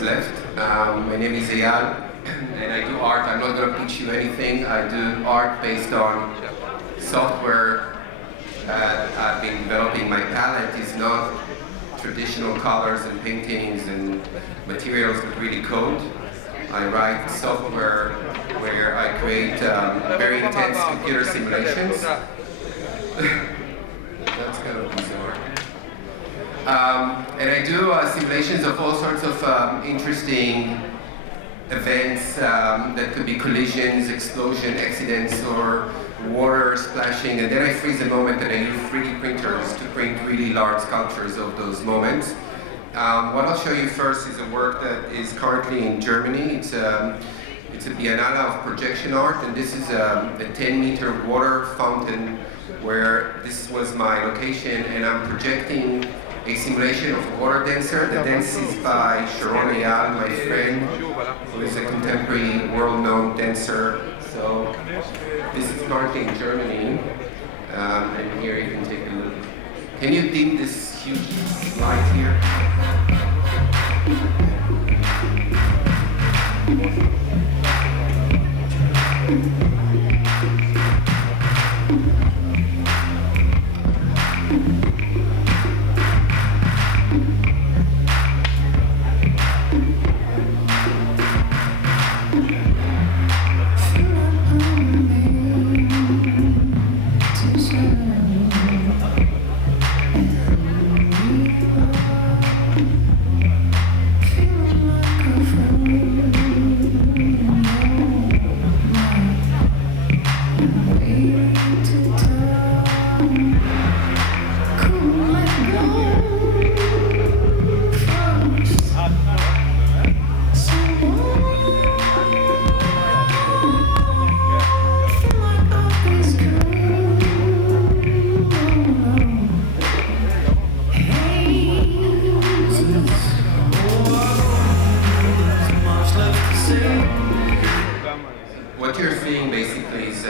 minutes left. My name is Eyal, and I do art. I'm not going to teach you anything. I do art based on software I've been developing. My palette is not traditional colors and paintings and materials that really code. I write software where I create very intense computer simulations. That's kind of bizarre. And I do simulations of all sorts of interesting events that could be collisions, explosion, accidents, or water splashing. And then I freeze a moment and I use 3D printers to print really large sculptures of those moments. What I'll show you first is a work that is currently in Germany. It's a Biennale of projection art, and this is a 10-meter water fountain where this was my location, and I'm projecting a simulation of a water dancer. The dance is by Sharon Eyal, my friend, who is a contemporary world-known dancer. So this is currently in Germany, and here you can take a look. Can you dim this huge light here? What you're seeing basically is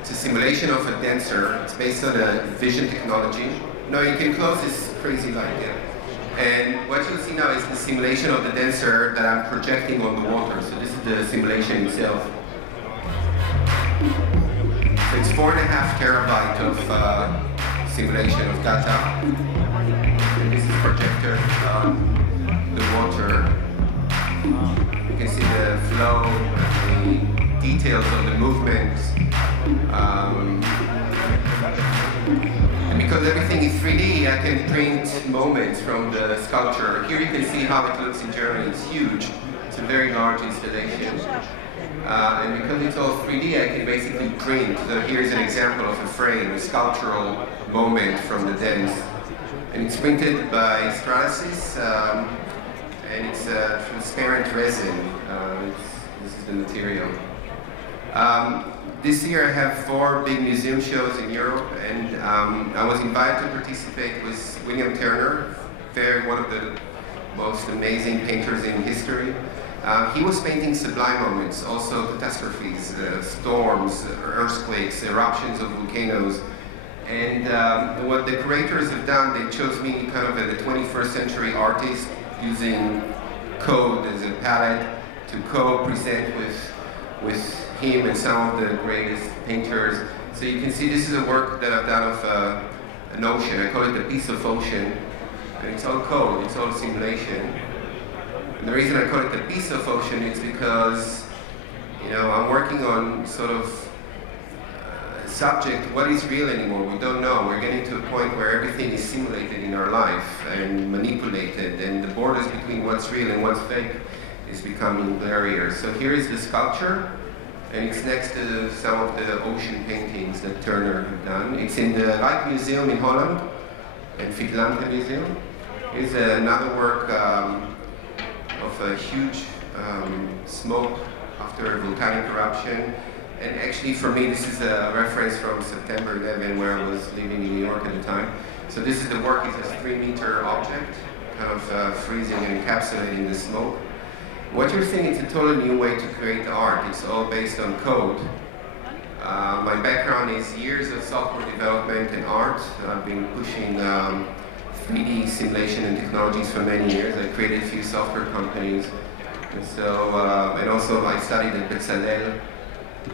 it's a simulation of a dancer. It's based on a vision technology. No, you can close this crazy light, yeah. And what you'll see now is the simulation of the dancer that I'm projecting on the water. So this is the simulation itself. So it's 4.5 terabytes of simulation of data. And this is projected on the water. You can see the flow, the details of the movement. And because everything is 3D, I can print moments from the sculpture. Here you can see how it looks in Germany. It's huge. It's a very large installation. And because it's all 3D, I can basically print. So here's an example of a frame, a sculptural moment from the dance. And it's printed by Stratasys, and it's a transparent resin. This is the material. This year I have 4 big museum shows in Europe, and I was invited to participate with William Turner, one of the most amazing painters in history. He was painting sublime moments, also catastrophes, storms, earthquakes, eruptions of volcanoes. And what the curators have done, they chose me kind of as a 21st century artist using code as a palette to co-present with him and some of the greatest painters. So you can see this is a work that I've done of an ocean. I call it a piece of ocean. And it's all code, it's all simulation. And the reason I call it a piece of ocean is because, you know, I'm working on sort of subject, what is real anymore? We don't know. We're getting to a point where everything is simulated in our life and manipulated, and the borders between what's real and what's fake is becoming blurrier. So here is the sculpture, and it's next to some of the ocean paintings that Turner had done. It's in the Rijksmuseum in Holland and Fitlante Museum. Here's another work of a huge smoke after a volcanic eruption. And actually for me this is a reference from September 11 where I was living in New York at the time. So this is the work, it's a 3-meter object, kind of freezing and encapsulating the smoke. What you're seeing is a totally new way to create art. It's all based on code. My background is years of software development and art. I've been pushing 3D simulation and technologies for many years. I created a few software companies. And so, and also I studied at Bezalel.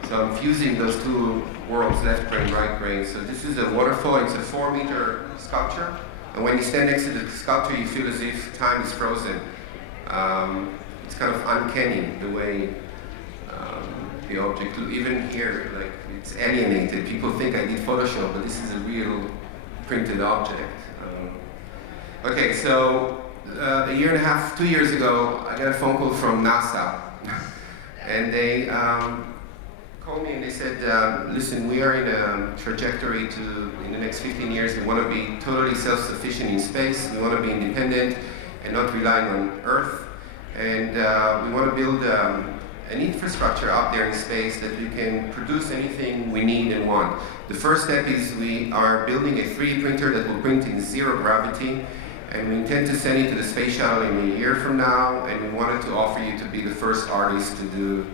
So I'm fusing those two worlds, left brain, right brain. So this is a waterfall. It's a 4-meter sculpture. And when you stand next to the sculpture, you feel as if time is frozen. It's kind of uncanny the way the object, even here, like it's animated. People think I did Photoshop, but this is a real printed object. Okay, so a year and a half, 2 years ago, I got a phone call from NASA. And they called me and they said, listen, we are in a trajectory to, in the next 15 years, we want to be totally self-sufficient in space. We want to be independent and not relying on Earth. And we want to build an infrastructure out there in space that we can produce anything we need and want. The first step is we are building a 3D printer that will print in zero gravity, and we intend to send it to the space shuttle in a year from now, and we wanted to offer you to be the first artist to do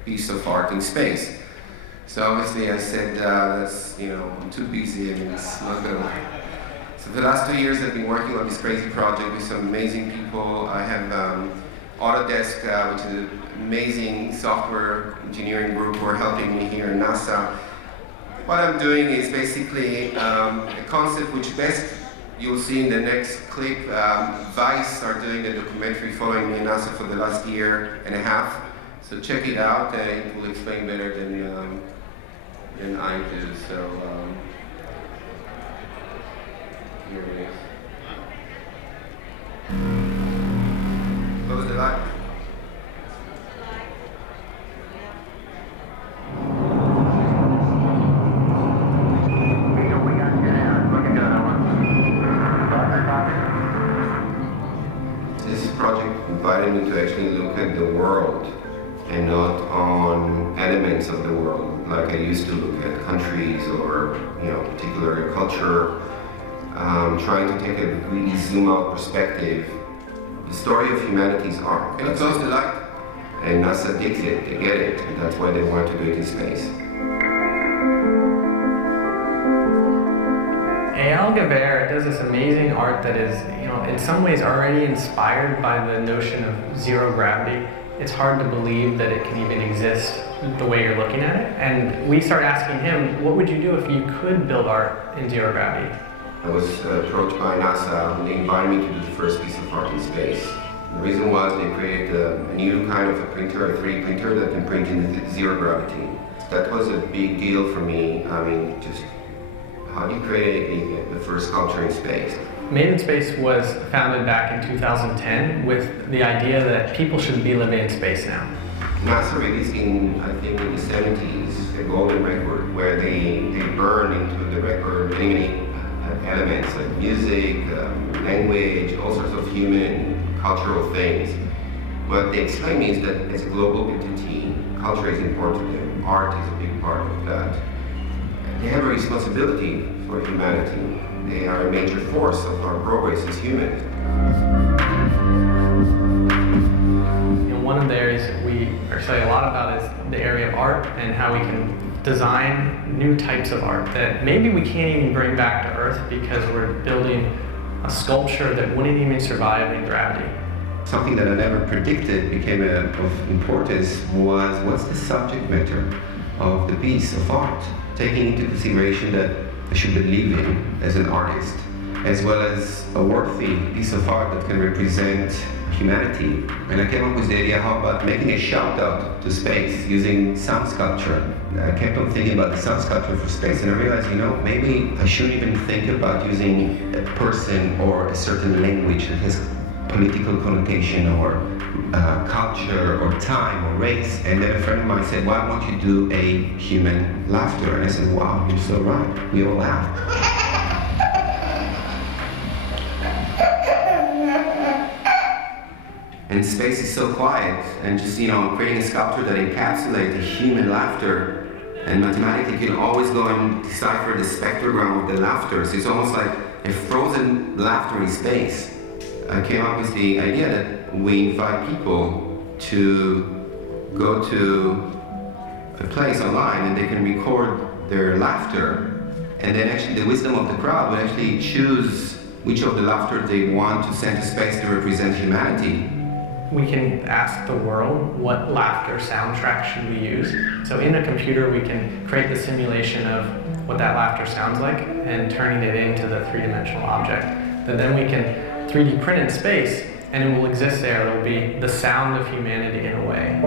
a piece of art in space. So obviously I said, that's, you know, I'm too busy and it's not gonna work. So for the last 2 years I've been working on this crazy project with some amazing people. I have Autodesk, which is an amazing software engineering group who are helping me here in NASA. What I'm doing is basically a concept which best you'll see in the next clip. Vice are doing a documentary following me in NASA for the last year and a half. So check it out, it will explain better than I do. So here it is. Close the light. This project invited me to actually look at the world and not on elements of the world, like I used to look at countries or, you know, particular culture. Trying to take a really zoom-out perspective. The story of humanity's arc. Can you close the light? And NASA digs it, they get it, and that's why they want to do it in space. Eyal Gever does this amazing art that is, you know, in some ways already inspired by the notion of zero gravity. It's hard to believe that it can even exist the way you're looking at it. And we started asking him, what would you do if you could build art in zero gravity? I was approached by NASA and they invited me to do the first piece of art in space. The reason was they created a new kind of a printer, a 3D printer that can print in zero gravity. That was a big deal for me. I mean, just how do you create the first sculpture in space? Made in Space was founded back in 2010 with the idea that people should be living in space now. NASA released in, I think, in the 70s, a golden record where they burn into the record many elements like music, language, all sorts of human, cultural things. What they explain is that as a global entity, culture is important to them. Art is a big part of that. They have a responsibility for humanity. They are a major force of our progress as humans. You know, one of the areas that we are studying a lot about is the area of art and how we can design new types of art that maybe we can't even bring back to Earth because we're building a sculpture that wouldn't even survive in gravity. Something that I never predicted became of importance was what's the subject matter of the piece of art, taking into consideration that I should believe in as an artist, as well as a worthy piece of art that can represent humanity. And I came up with the idea, how about making a shout out to space using sound sculpture. I kept on thinking about the sound sculpture for space, and I realized, you know, maybe I shouldn't even think about using a person or a certain language that has political connotation or culture or time or race. And then a friend of mine said, why won't you do a human laughter? And I said, wow, you're so right, we all laugh. And space is so quiet, and just, you know, creating a sculpture that encapsulates the human laughter, and mathematically you can always go and decipher the spectrogram of the laughter. So it's almost like a frozen laughter in space. I came up with the idea that we invite people to go to a place online and they can record their laughter, and then actually the wisdom of the crowd would actually choose which of the laughter they want to send to space to represent humanity. We can ask the world what laughter soundtrack should we use. So in a computer we can create the simulation of what that laughter sounds like and turning it into the three-dimensional object. And then we can 3D print in space and it will exist there. It'll be the sound of humanity in a way.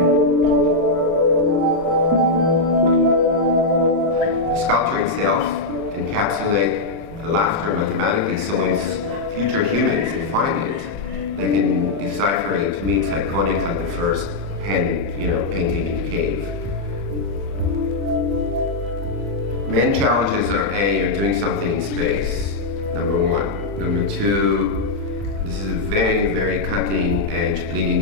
The sculpture itself encapsulates laughter mathematically, so when future humans find it, they can decipher it. To me, it's iconic, like the first hand, painting in a cave. Main challenges are A, you're doing something in space, number one. Number two, this is a very, very cutting edge, bleeding